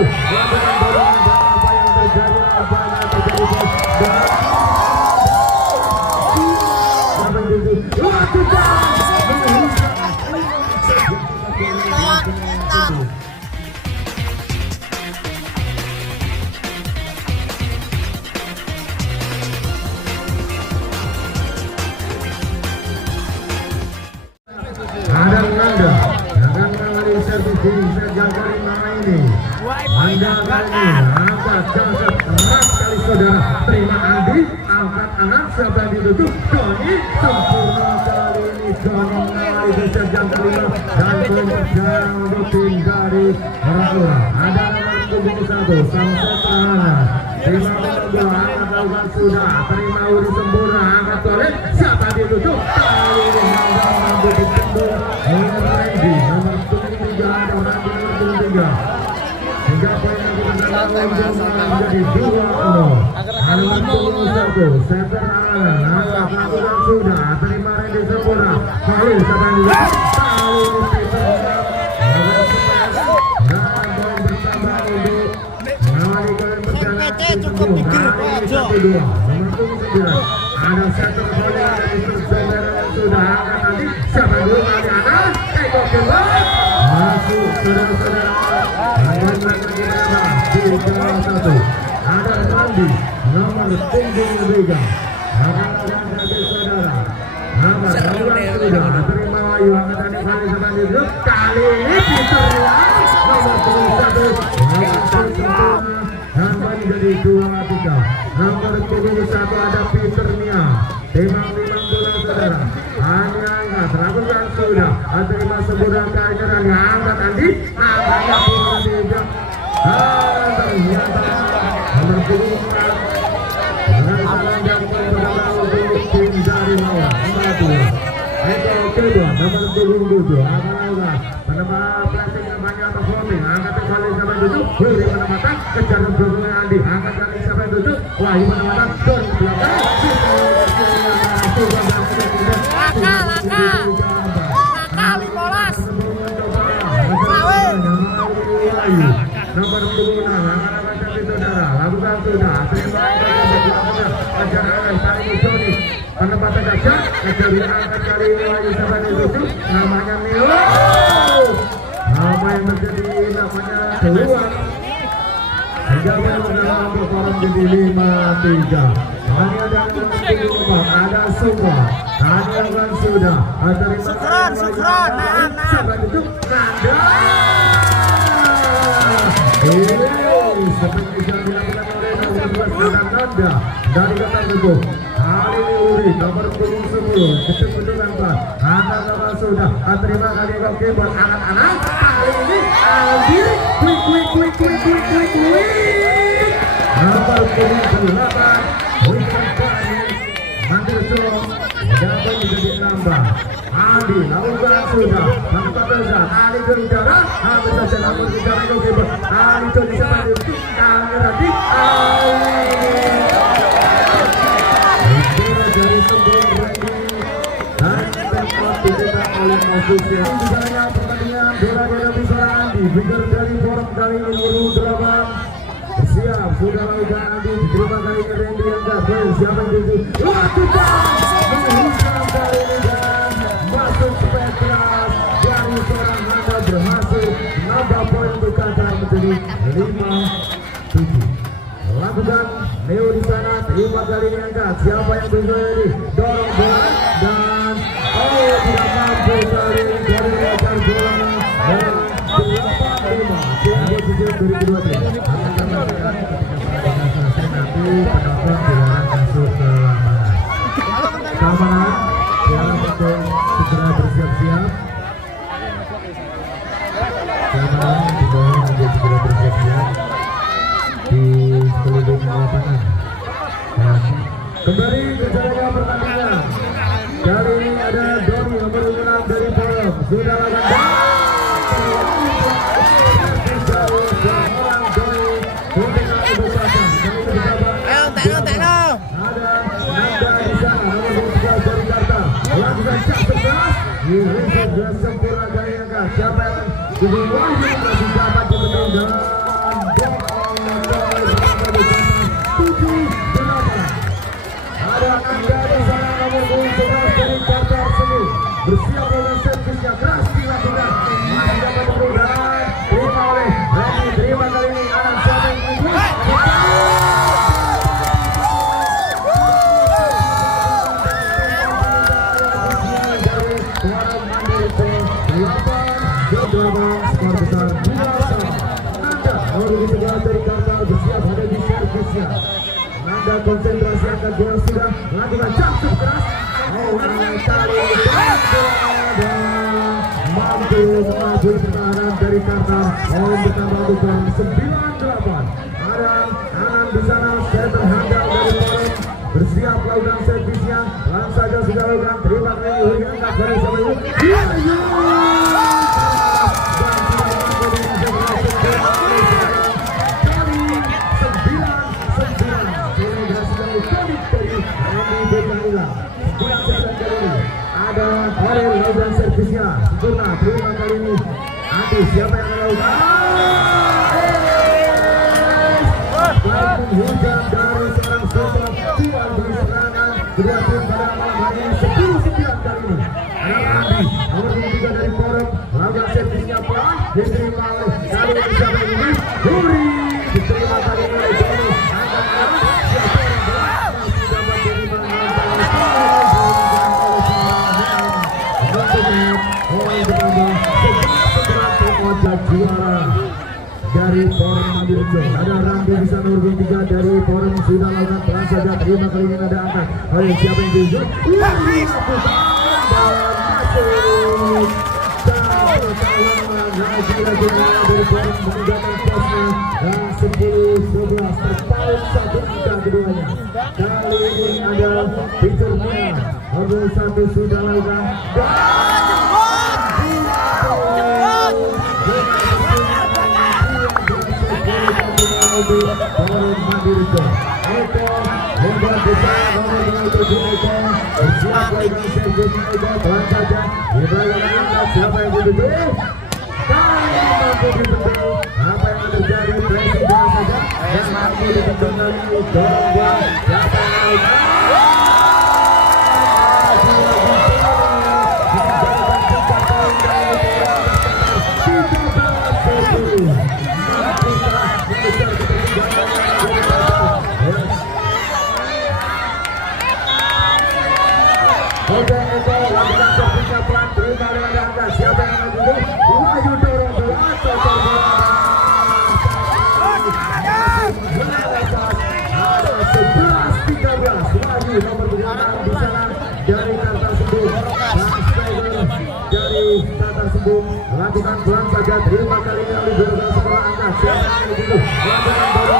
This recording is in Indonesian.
satu. Lakukan dorongan dan apa yang terjadi, apa yang terjadi ada Nanda akan mengalami servis di segmen kelima ini. Anda kali angkat jasad erat kali saudara. Terima Andi, angkat anak siapa yang ditutup. Doni sempurna kali ini. Doni mengalami di segmen kelima dan berjauh untuk tim dari Raula. Ada nomor 71 Samsul Tahana. Terima Nanda, angkat lakukan sudah. Terima Uri sempurna, angkat toilet. Siapa yang ditutup? Kali ini Nanda mampu ditembus. Randy nomor 73 ada Randy nomor 73 hingga poin yang kita menjadi 2-0. Nomor 21 Sefer Alan angkat lakukan sudah. Terima Randy sempurna. Lalu siapa yang ditutup? Kali ini Peter nomor 11 dan poin bertambah untuk mengawali kalian perjalanan cukup di grup aja. Nomor 79 ada Sefer Alan dari Sefer sudah angkat nanti siapa dulu kali anak Eko keluar masuk saudara-saudara. Ada lagi di salah satu ada Randy nomor punggung 3 akan ada saudara nomor sudah terima Wahyu angkatan kali sama duduk kali ini Peter nomor 71 dan menjadi 2-3. Nomor 71 ada Peter Nia timang-timang bola saudara. Hanya angkat lakukan sudah. Terima sempurna keajaran angkat Andi. Angkatnya bola tidak. Ternyata nomor 74 dengan salah yang pertama untuk tim dari lawan 42. Eko kedua nomor 77 akan penembak plastik yang banyak atau floating. Angkat kembali sampai tutup. Beri penempatan kejar berguna Andi. Angkat kali sampai tutup. Wahyu penempatan don belakang. Nomor 26 akan menjadi saudara. Lakukan sudah. Terima kasih. Penempatan dahsyat. Kejar angkat kali ini Wahyu sampai tutup. Namanya Milo. Nama yang menjadi namanya keluar. Hingga menang untuk orang jadi 5-3. Hanya ada semua. Hanya sudah. Sukron. Siapa itu? Nanda. Ini seperti yang dilakukan oleh nomor 12 Nanda dari kata tubuh. Kali ini Uri nomor 10 ketuk bentukan Pak. Ada nomor sudah. Terima kali oke buat anak-anak. Kali ini Aldi quick. Nomor 8 Wikan Kani Mandirjo dapat menjadi nambah. Adi lakukan sudah. Tanpa beza Ali ke udara. Habis saja namun udara itu oke buat Ali itu di sana di kamera di Ali. Dari sebelum Randy dan tempat diberikan oleh ofisial. Misalnya pertandingan bola di seorang Andi Bigger dari forum kali ini nomor 8 siap sudah lakukan Andi diterima kali ini Randy yang gabel siapa yang dituju lakukan menghuskan kali ini dan masuk Petras dari seorang Nanda berhasil menambah poin berkata menjadi 5-7. Lakukan Neo di sana terima kali ini angkat siapa yang berjuang ini dorong bola dan tidak mampu kali ini dari lebar bola dan 8-5 sehingga sejauh 2002 nanti penonton dilarang masuk ke lapangan keamanan siap untuk segera bersiap-siap keamanan di bawah untuk segera bersiap-siap di seluruh lapangan. Dan kembali ke jaga pertandingan. Kali ini ada Doni nomor 6 dari Polom. Sudah lakukan. Ada Nanda di sana nomor 12 dari Jakarta. Lakukan cak sebelas. Sudah sempurna kali angkat. Siapa yang diberi Wahyu masih dapat dimenang dan Nomor 11 dari Kartal bersiap ada di servisnya. Nanda konsentrasi angkat bola sudah melakukan jump keras. Kali mampu maju pertahanan dari Kartal. Bertambah bukan 98. Ada Anan di sana, center handal dari Forum bersiap melakukan servisnya. Langsung saja sudah lakukan. Terima kasih angkat dari Samuel. Ada Ariel melakukan servisnya sempurna. Terima kali ini nanti siapa yang melakukan hujan dari seorang sosok tuan di serangan kedua tim pada malam hari 10-9 kali ini. Ada Andi nomor 3 dari Forum melakukan servisnya pelan diterima oleh kali ini siapa yang ini Huri diterima kali ini oleh Johnny angkat pelan siapa yang berat masih dapat diterima juara dari Forum Mandirjo. Ada Rambi bisa nomor 3 dari Forum sudah lakukan pelan saja. Terima kali ini ada angkat. Oleh siapa yang diusul? Dan masuk. Lagi-lagi dari Forum meninggalkan posnya dan 10-11 terpaut satu angka keduanya. Kali ini ada Peter Mia. Nomor 1 sudah lakukan. Forum Mandirjo. Eko hebat besar nomor 27 Eko bersiap lagi servis Eko pelan saja. Diberikan siapa yang dituju? Kali mampu dituju. Apa yang terjadi? Pressing bola saja dan mampu dituju lagi. Dorong bola. Siapa yang melakukan? Oke, Eko lakukan servisnya pelan. Terima dengan angka. Siapa yang akan duduk? Wahyu dorong bola. Cocok bola. Ada 11-13. Wahyu nomor 26 di sana dari Kartal Sembung. Bang Striker dari Kartal Sembung lakukan pelan saja. Terima kali ini oleh 12 bola angka. Siapa yang akan duduk? Lakukan bola.